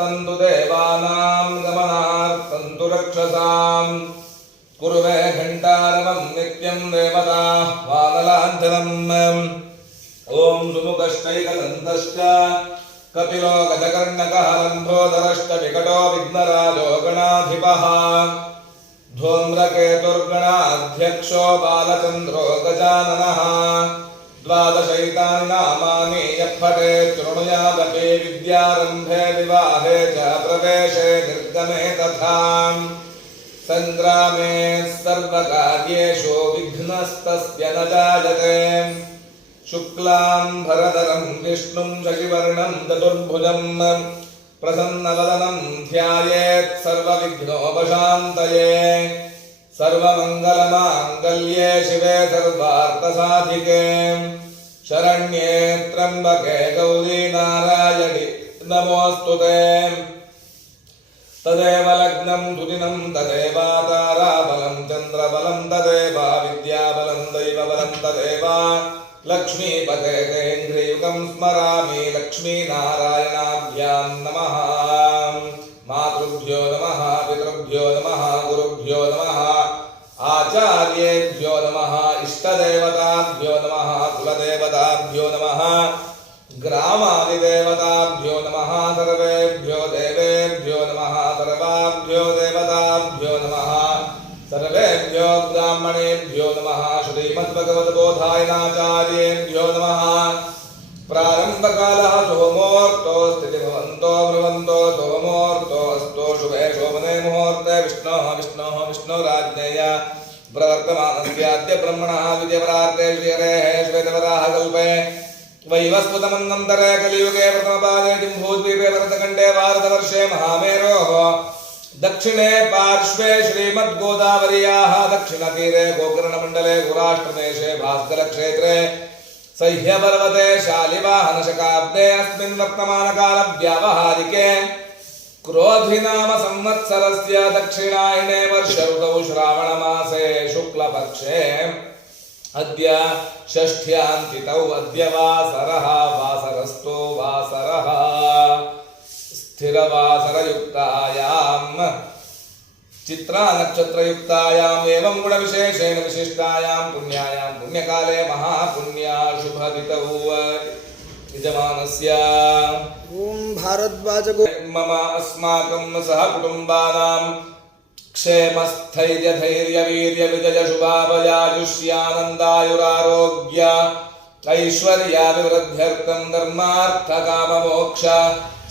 गमनार्थन्तु देवानां गमनार्थन्तु रक्षसाम् कुर्वे घण्टारवं नित्यं देवता वानलाञ्छनम् ॐ सुमुखश्चैकदन्तश्च कपिलो गजकर्णकः लम्बोदरश्च विकटो विघ्नराजो गणाधिपः धूम्रकेतुर्गणाध्यक्षो बालचन्द्रो गजाननः द्वादशैतानि नामानि यः पठेत् शृणुयादपि विद्यारम्भे विवाहे च प्रवेशे निर्गमे तथा संग्रामे सर्वकार्येषु विघ्नस्तस्य न जायते शुक्लाम्बरधरं विष्णुं शशिवर्णं चतुर्भुजं प्रसन्नवदनं ध्यायेत् सर्वविघ्नोपशान्तये सर्वमङ्गलमाङ्गल्ये शिवे सर्वार्थसाधिके शरण्ये त्र्यम्बके गौरी नारायणि नमोऽस्तुते तदेव लग्नं सुदिनं तदेव ताराबलं चन्द्रबलं तदेव विद्याबलं दैवबलं तदेव लक्ष्मीपते तेन्द्रियुगं स्मरामि लक्ष्मीनारायणाभ्यां नमः मातृभ्यो नमः पितृभ्यो नमः गुरुभ्यो नमः आचार्येभ्यो नमः इष्टदेवताभ्यो नमः कुलदेवताभ्यो नमः ग्रामादिदेवताभ्यो नमः सर्वेभ्यो देवेभ्यो नमः सर्वाभ्यो देवताभ्यो नमः सर्वेभ्यो ब्राह्मणेभ्यो नमः श्रीमद्भगवद्बोधायनाचार्येभ्यो नमः प्रारम्भकालः सोमोऽर्तो स्थितिभवन्तो ब्रुवन्तो सोमोऽर्तोऽस्तु शुभे शोभने मुहूर्ते विष्णोराज्ञेय प्रवर्तमानस्याद्य ब्रह्मणः द्वितीयपरार्थे श्रीहरेः श्वेतवराहकल्पे वैवस्वतमन्वन्तरे कलियुगे प्रथमपादे जम्बूद्वीपे भरतखण्डे भारतवर्षे महामेरोः दक्षिणे पार्श्वे श्रीमद्गोदावर्याः दक्षिणतीरे गोकर्णमण्डले गुराष्ट्रदेशे भास्करक्षेत्रे सह्यपर्वते शालिवाहनशकाब्दे अस्मिन् वर्तमानकालव्यावहारिके क्रोधिनाम संवत्सरस्य दक्षिणायने वर्षऋतौ श्रावणमासे शुक्लपक्षे अद्य षष्ठ्यान्तितौ अद्य वासरः वासरस्तो वासरः स्थिरवासरयुक्तायां चित्रा नक्षत्रयुक्तायाम् एवं गुणविशेषेण विशिष्टायां पुण्यायां पुण्यकाले महापुण्याशुभतितौ यजमानस्य ओम भारद्वाज मम अस्माकं सह कुटुम्बानां क्षेमस्थैर्यधैर्यविजयशुभाभयायुष्यानन्दायुरारोग्य ऐश्वर्याभिवृद्ध्यर्थं धर्मार्थकाममोक्ष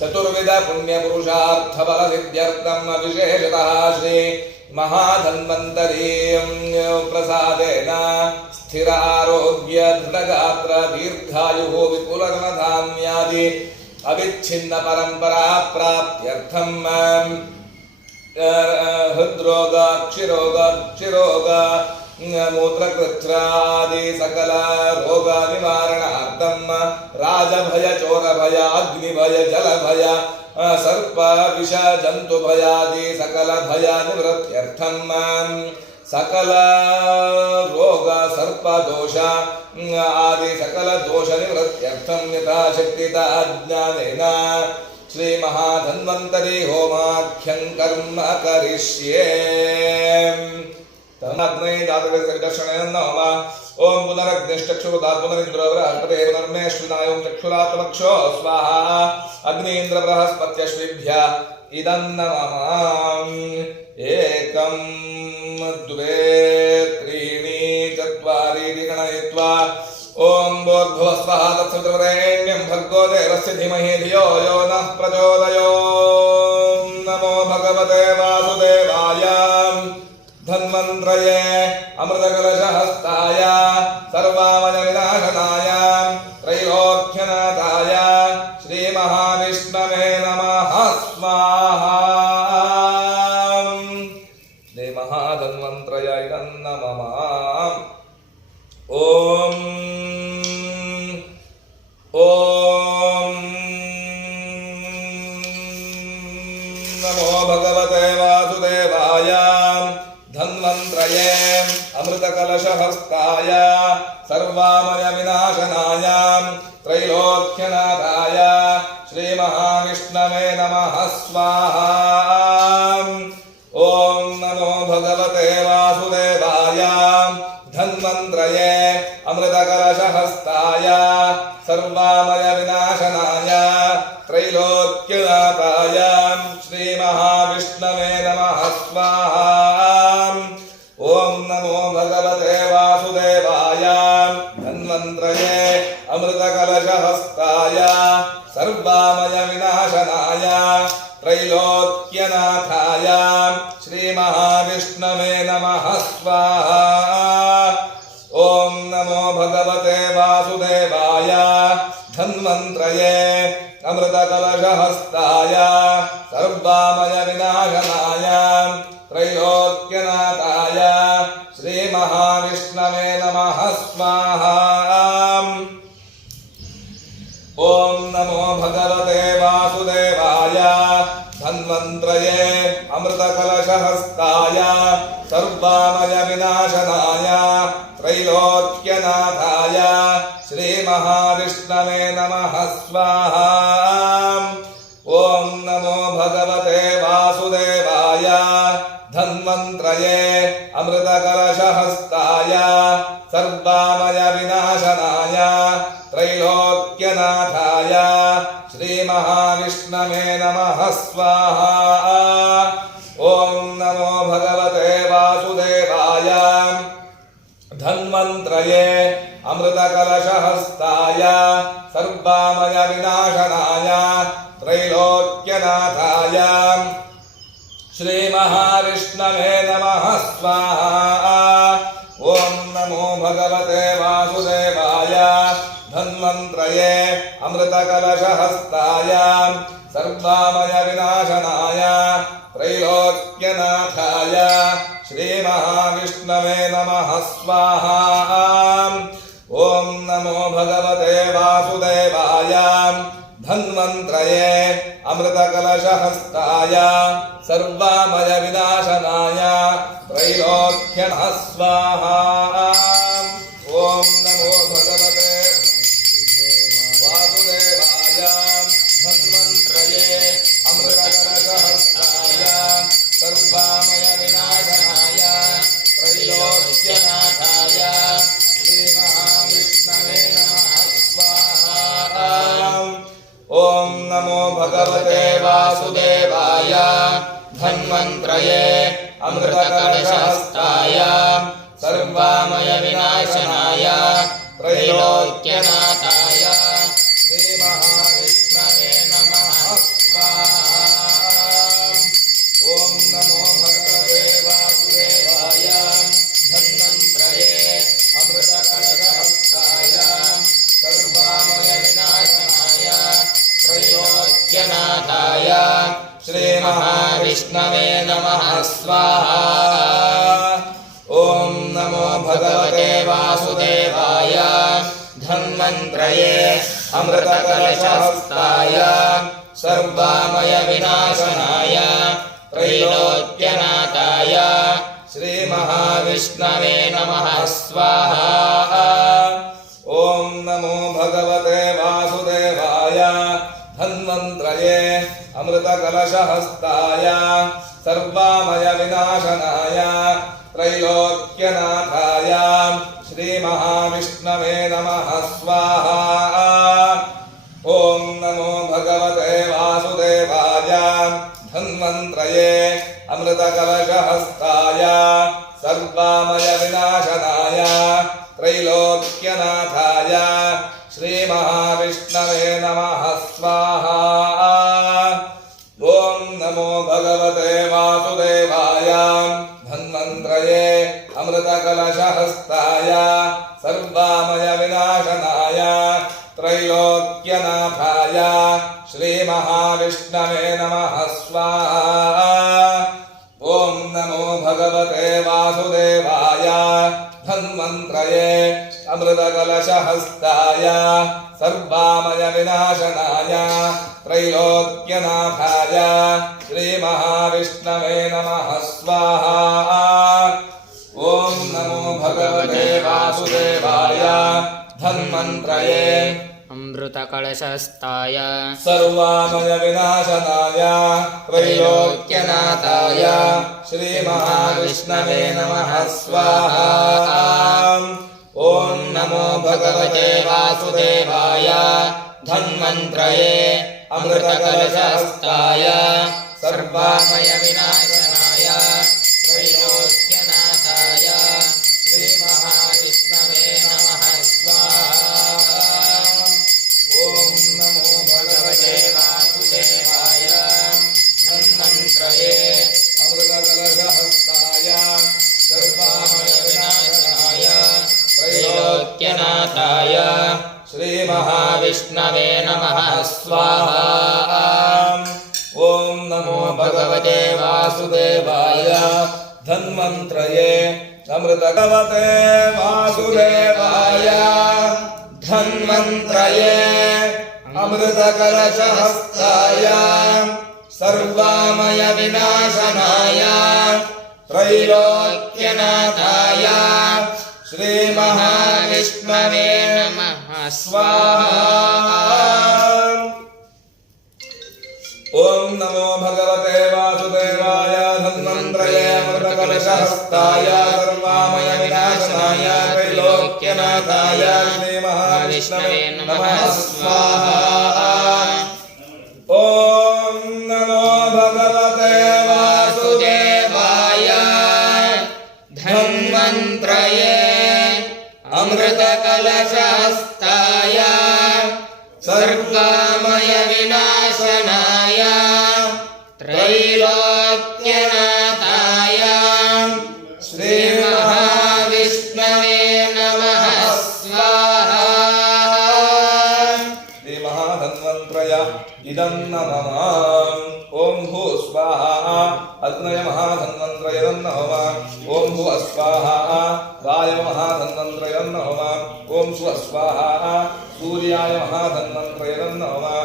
चतुर्विध पुण्यपुरुषार्थफलसिद्ध्यर्थं विशेषतः श्री महाधन्वन्तरी प्रसादेन स्थिर आरोग्य दृढगात्र दीर्घायुः विपुलधनधान्यादि अविच्छिन्न परम्परा प्राप्त्यर्थं हृद्रोग क्षिरोग मूत्रकृच्छ्रादि सकल रोग निवारणार्थं राजभय चोरभय अग्निभय जलभय सर्प विष जन्तुभयादि सकल भय निवृत्त्यर्थं सकल रोग सर्प दोष आदि सकल दोष निवृत्त्यर्थं यथाशक्तिता ज्ञानेन श्री महाधन्वन्तरी होमाख्यं कर्म करिष्ये तन्नाग्ने जातकदर्शनेन नमः ओम पुनरग्निश्चक्षुरुदात् पुनरिन्द्रो बृहस्पते पुनर्मेश्विनायों चक्षुरात्मक्षो स्वाहा अग्नीन्द्र बृहस्पत्यश्विभ्य इदं नमः एकं द्वे त्रीणि चत्वारि गणयित्वा ओम भूर्भुवस्वः तत्सवितुर्वरेण्यं भर्गो देवस्य धीमहि धियो यो नः प्रचोदयात् नमो भगवते वासुदेवाय धन्वन्त्रये अमृतकलशहस्ताय सर्वामयविनाशनाय त्रैलोक्यनाथाय श्रीमहाविष्णवे नमः स्वाहा श्री महाधन्वन्त्रयाय नमः ओम नमो भगवते वासुदेवाय धन्वन्त्रये अमृतकलशहस्ताय सर्वामयविनाशनाय त्रैलोक्यनाथाय श्रीमहाविष्णवे नमः स्वाहा ॐ नमो भगवते वासुदेवाय धन्वन्त्रये अमृतकलशहस्ताय सर्वामयविनाशनाय त्रैलोक्यनाथाय श्रीमहाविष्णवे नमः स्वाहा ॐ नमो भगवते वासुदेवाय धन्वन्त्रये अमृतकलशहस्ताय सर्वामयविनाशनाय त्रैलोक्यनाथाय श्रीमहाविष्णवे नमः स्वाहा ॐ नमो भगवते वासुदेवाय धन्वन्त्रये अमृतकलशहस्ताय सर्वामयविनाशनाय त्रैलोक्यनाथाय श्रीमहाविष्णवे नमः स्वाहा ॐ नमो भगवते वासुदेवाय धन्वन्त्रये अमृतकलशहस्ताय सर्वामयविनाशनाय त्रैलोक्यनाथाय श्रीमहाविष्णवे नमः स्वाहा ॐ नमो भगवते वासुदेवाय धन्वन्त्रये अमृतकलशहस्ताय सर्वामयविनाशनाय त्रैलोक्यनाथाय श्रीमहाविष्णवे नमः स्वाहा ॐ नमो भगवते वासुदेवाय धन्वन्त्रये अमृतकलशहस्ताय सर्वामयविनाशनाय त्रैलोक्यनाथाय श्रीमहाविष्णवे नमः स्वाहा ॐ नमो भगवते वासुदेवाय धन्वन्त्रये अमृतकलशहस्ताय सर्वामयविनाशनाय त्रैलोक्यनाथाय श्रीमहाविष्णवे नमः स्वाहा ॐ नमो भगवते वासुदेवाय धन्वन्त्रये अमृतकलशहस्ताय सर्वामयविनाशनाय त्रैलोक्यनाथाय स्वाहा ॐ नमो भगवते वासुदेवाय धन्वन्त्रये अमृतकलशहस्ताय सर्वामयविनाशनाय त्रैलोक्यनाथाय श्रीमहाविष्णवे नमः स्वाहा ॐ नमो भगवते वासुदेवाय धन्वन्त्रये अमृतकलशहस्ताय सर्वामयविनाशनाय त्रैलोक्यनाथाय श्रीमहाविष्णवे नमः स्वाहा ॐ नमो भगवते वासुदेवाय धन्वन्त्रये अमृतकलशहस्ताय सर्वामयविनाशनाय त्रैलोक्यनाथाय श्रीमहाविष्णवे नमः स्वाहा ॐ नमो भगवते वासुदेवाय धन्वन्त्रये अमृतकलशहस्ताय सर्वामयविनाशनाय त्रैलोक्यनाथाय श्रीमहाविष्णवे नमः स्वाहा ॐ नमो भगवते वासुदेवाय धन्वन्त्रये अमृतकलशहस्ताय सर्वामयविनाशनाय त्रैलोक्यनाथाय श्रीमहाविष्णवे नमः स्वाहा ॐ नमो भगवते वासुदेवाय धन्वन्त्रये अमृतकलशहस्ताय सर्वामयविनाशनाय त्रैलोक्यनाथाय श्रीमहाविष्णवे नमः स्वाहा ॐ नमो भगवते वासुदेवाय धन्वन्त्रये अमृतकलशहस्ताय सर्वामयविनाशनाय त्रैलोक्यनाथाय श्रीमहाविष्णवे नमः स्वाहा ॐ नमो भगवते वासुदेवाय धन्वन्त्रये अमृतकलशहस्ताय सर्वामयविनाशनाय त्रैलोक्यनाथाय श्रीमहाविष्णवे नमः स्वाहा ॐ नमो भगवते वासुदेवाय धन्वन्त्रये अमृतकलशस्थाय सर्वामय विनाशनाय त्रैलोक्यनाथाय श्रीमहाविष्णवे नमः स्वाहा। ॐ नमो भगवते वासुदेवाय धन्वन्त्रये अमृतकलशस्थाय सर्वामय विनाशनाय त्रैलोक्यनाथाय श्रीमहाविष्णवे नमः स्वाहा। ॐ नमो भगवते वासुदेवाय धन्वन्त्रये अमृतकलशहस्ताय सर्वामय विनाशनाय त्रैलोक्यनाथाय श्रीमहाविष्णवे नमः स्वाहा। ॐ नमो भगवते वासुदेवाय धन्वन्त्रये अमृतकवते वासुदेवाय धन्वन्त्रये अमृतकलशहस्ताय सर्वामय विनाशनाय त्रैलोक्यनाथाय श्रीमहाविष्णवे नमः स्वाहा। ॐ नमो भगवते वासुदेवाय धन्वन्त्रये अमृतकलशहस्ताय सर्वामय विनाशनाय त्रैलोक्यनाथाय श्रीमहाविष्णवे नमः स्वाहा। ॐ नमो भगवते वासुदेवाय धन्वन्त्रये अमृतकलशहस्ताय सर्वामय विनाशनाय त्रैलोक्यनाथाय श्रीमहाविष्णवे नमः स्वाहा। श्रीमहाधन्वन्त्रय इदं नमः। ॐ भू स्वाहा अग्नय महाधन्वन्त्रयं नमः। ॐ भुवः स्वाहा वाय महाधन्वन्त्रयं नमः। ॐ सुवः स्वाहा सूर्याय महाधन्वन्त्रयं नमः।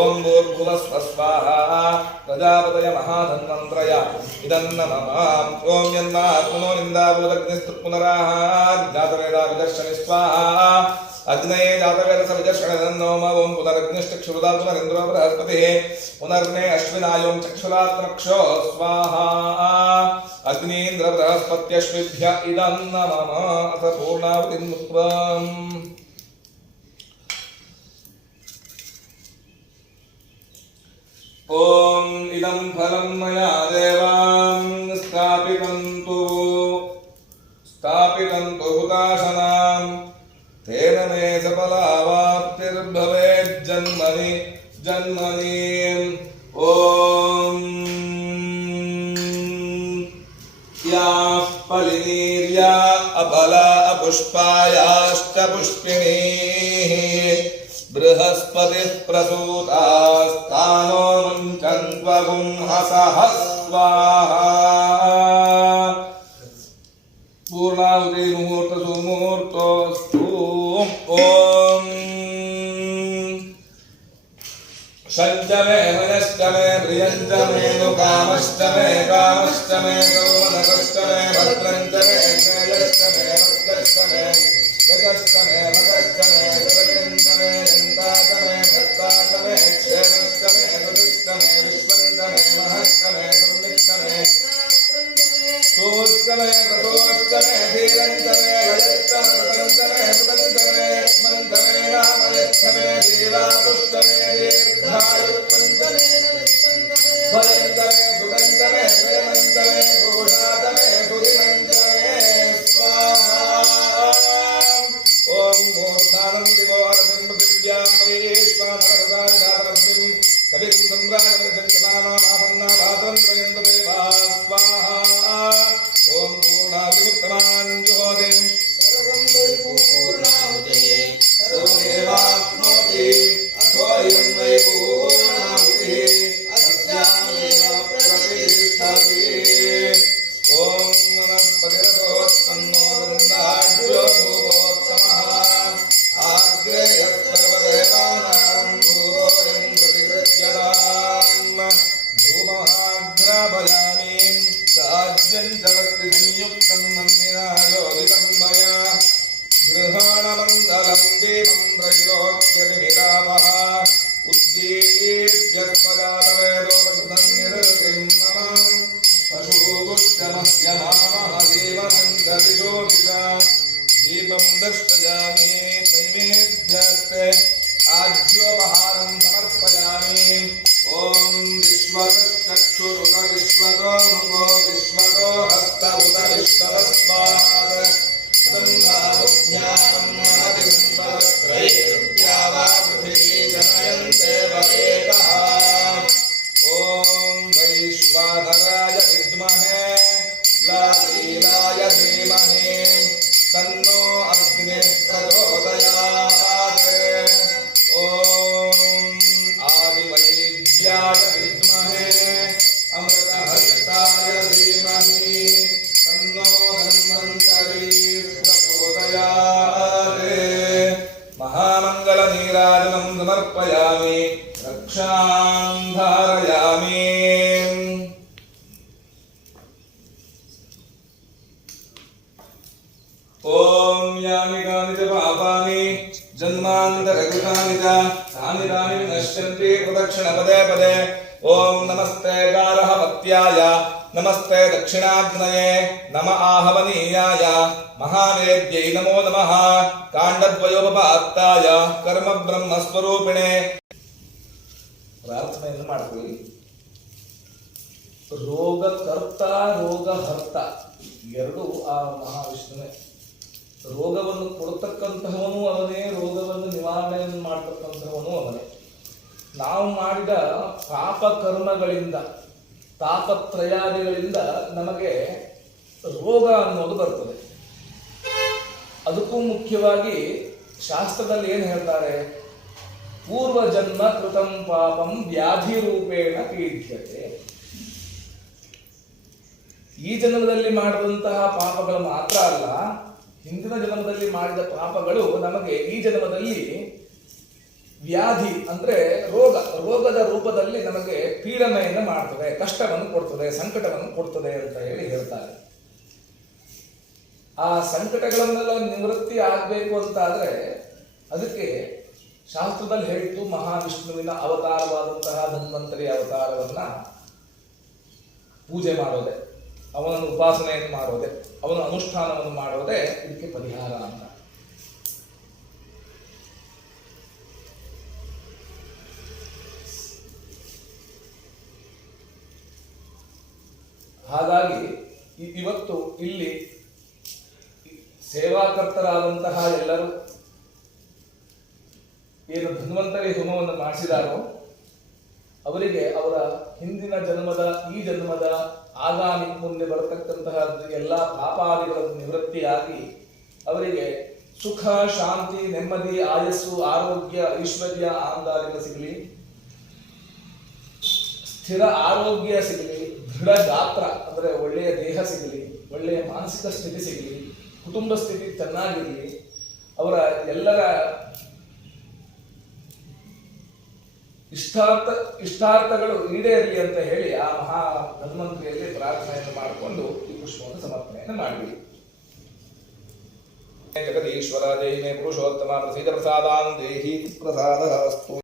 ॐ भूर्भुवः स्वाहा प्रजापतय महाधन्वन्त्रय इदं नमः। ॐ यन्मात्मनो निन्दाबोधग्निस्तत्पुनराः जातवेदा विदर्शनि स्वाहा अग्नये जातवेदस विदर्शनं नमः। ॐ पुनरग्निश्चक्षुरुदा पुनरिन्द्रो बृहस्पतिः पुनर्ने अश्विनायों चक्षुरात्मक्षो स्वाहा अग्नीन्द्र बृहस्पत्यश्विभ्य इदं नमः। अथ पूर्णावतिं मुक्तम्। ॐ इदं फलं मया देवां स्थापितं हुताशनां तेन मे सफलावाप्तिर्भवेज्जन्मनि जन्मनि। ॐ याः फलिनीर्या अपला अपुष्पायाश्च पुष्पिणीः बृहस्पतिः प्रसूतास्तानो मुञ्चन्त्वगुंहसः स्वाहा। पूर्णाहुति मुहूर्त सुमुहूर्तोऽस्तु। ॐ शञ्च मे मनश्च मे प्रियञ्च मे नुकामश्च मे कामश्च मे गौमनकश्च मे भद्रञ्च मे ज्ञेयश्च मे भक्तश्च मे यशश्च मे मतश्च मे गगनञ्च मे दन्ताच मे धत्ताच मे क्षेमश्च मे सुतिश्च मे विश्वञ्च मे महश्च मे संविच्च मे सोश्च मे प्रसोश्च मे धीरञ्च मे भयश्च मृतञ्च मे मृतञ्च मे मन्थ मे नामयच्छ मे जीवातुश्च मे दीर्घायुष्मञ्च मे भयञ्च मे सुगञ्च मे प्रेमञ्च मे घोषाच मे सुधिमञ्च मे स्वाहा। ॐ मूर्धानं दिवोरसिं पृथिव्यां वैश्वानरसाय जातरग्निं कविं सम्राजमृतञ्जनानामापन्नाभातं स्वयन्तु देवा स्वाहा। ॐ पूर्णाहुतिमुत्तमाञ्जुहोतिं सर्वं वै पूर्णाहुतिः सर्वमेवाप्नोति अथोऽयं वै पूर्णाहुतिः अस्यामेव ದುಃಖಾಂತರಕೃತಾನಿ ಚ ತಾನಿ ತಾನಿ ವಿನಶ್ಯಂತಿ ಪ್ರದಕ್ಷಿಣ ಪದೇ ಪದೇ. ಓಂ ನಮಸ್ತೆ ಗಾರಹಪತ್ಯಾಯ ನಮಸ್ತೆ ದಕ್ಷಿಣಾಗ್ನಯೇ ನಮ ಆಹವನೀಯಾಯ ಮಹಾವೇದ್ಯೈ ನಮೋ ನಮಃ ಕಾಂಡದ್ವಯೋಪಪಾತ್ತಾಯ ಕರ್ಮ ಬ್ರಹ್ಮ ಸ್ವರೂಪಿಣೆ. ಪ್ರಾರ್ಥನೆಯನ್ನು ಮಾಡ್ತೀವಿ. ರೋಗಕರ್ತ ರೋಗಹರ್ತ ಎರಡೂ ಆ ಮಹಾವಿಷ್ಣುವೇ. ರೋಗವನ್ನು ಕೊಡತಕ್ಕಂತಹವನು ಅವನೇ, ರೋಗವನ್ನು ನಿವಾರಣೆಯನ್ನು ಮಾಡತಕ್ಕಂತಹವನು ಅವನೇ. ನಾವು ಮಾಡಿದ ಪಾಪ ಕರ್ಮಗಳಿಂದ ತಾಪತ್ರಯಾದಿಗಳಿಂದ ನಮಗೆ ರೋಗ ಅನ್ನೋದು ಬರ್ತದೆ. ಅದಕ್ಕೂ ಮುಖ್ಯವಾಗಿ ಶಾಸ್ತ್ರದಲ್ಲಿ ಏನು ಹೇಳ್ತಾರೆ? ಪೂರ್ವ ಜನ್ಮ ಕೃತಂ ಪಾಪಂ ವ್ಯಾಧಿ ರೂಪೇಣ ಪೀಡ್ಯತೆ. ಈ ಜನ್ಮದಲ್ಲಿ ಮಾಡಿದಂತಹ ಪಾಪಗಳು ಮಾತ್ರ ಅಲ್ಲ, ಹಿಂದಿನ ಜನ್ಮದಲ್ಲಿ ಮಾಡಿದ ಪಾಪಗಳು ನಮಗೆ ಈ ಜನ್ಮದಲ್ಲಿ ವ್ಯಾಧಿ ಅಂದ್ರೆ ರೋಗದ ರೂಪದಲ್ಲಿ ನಮಗೆ ಪೀಡನೆಯನ್ನು ಮಾಡ್ತದೆ, ಕಷ್ಟವನ್ನು ಕೊಡ್ತದೆ, ಸಂಕಟವನ್ನು ಕೊಡ್ತದೆ ಅಂತ ಹೇಳಿ ಹೇಳ್ತಾರೆ. ಆ ಸಂಕಟಗಳನ್ನೆಲ್ಲ ನಿವೃತ್ತಿ ಆಗಬೇಕು ಅಂತಾದ್ರೆ ಅದಕ್ಕೆ ಶಾಸ್ತ್ರದಲ್ಲಿ ಹೇಳಿದ್ದು ಮಹಾವಿಷ್ಣುವಿನ ಅವತಾರವಾದಂತಹ ಧನ್ವಂತರಿ ಅವತಾರವನ್ನ ಪೂಜೆ ಮಾಡೋದೆ, ಅವನನ್ನು ಉಪಾಸನೆಯನ್ನು ಮಾಡೋದೆ, ಅವನ ಅನುಷ್ಠಾನವನ್ನು ಮಾಡೋದೆ ಇದಕ್ಕೆ ಪರಿಹಾರ ಅಂತ. ಹಾಗಾಗಿ ಇವತ್ತು ಇಲ್ಲಿ ಸೇವಾಕರ್ತರಾದಂತಹ ಎಲ್ಲರೂ ಏನು ಧನ್ವಂತರಿ ಹೋಮವನ್ನು ಮಾಡಿಸಿದಾರೋ ಅವರಿಗೆ ಅವರ ಹಿಂದಿನ ಜನ್ಮದ ಈ ಜನ್ಮದ ಆಗಾಮಿ ಮುಂದೆ ಬರತಕ್ಕಂತಹ ಎಲ್ಲ ಪಾಪಾದಿಗಳನ್ನು ನಿವೃತ್ತಿಯಾಗಿ ಅವರಿಗೆ ಸುಖ, ಶಾಂತಿ, ನೆಮ್ಮದಿ, ಆಯಸ್ಸು, ಆರೋಗ್ಯ, ಐಶ್ವರ್ಯ, ಆನಂದಾದಿಗಳು ಸಿಗಲಿ, ಸ್ಥಿರ ಆರೋಗ್ಯ ಸಿಗಲಿ, ದೃಢ ಗಾತ್ರ ಅಂದ್ರೆ ಒಳ್ಳೆಯ ದೇಹ ಸಿಗಲಿ, ಒಳ್ಳೆಯ ಮಾನಸಿಕ ಸ್ಥಿತಿ ಸಿಗಲಿ, ಕುಟುಂಬ ಸ್ಥಿತಿ ಚೆನ್ನಾಗಿರಲಿ, ಅವರ ಎಲ್ಲರ ಇಷ್ಟಾರ್ಥಗಳು ಈಡೇರಲಿ ಅಂತ ಹೇಳಿ ಆ ಮಹಾ ಧನ್ವಂತರಿಯಲ್ಲಿ ಪ್ರಾರ್ಥನೆಯನ್ನು ಮಾಡಿಕೊಂಡು ಈ ಪುಷ್ಪವನ್ನು ಸಮರ್ಪಣೆಯನ್ನು ಮಾಡಿದ್ವಿ. ಜಗದೀಶ್ವರ ದೇಹಿ ಮೇ ಪುರುಷೋತ್ತಮ ಪ್ರಸೀದ ಪ್ರಸಾದಾನ್ ದೇಹಿ ಪ್ರಸಾದಸ್ತೋ.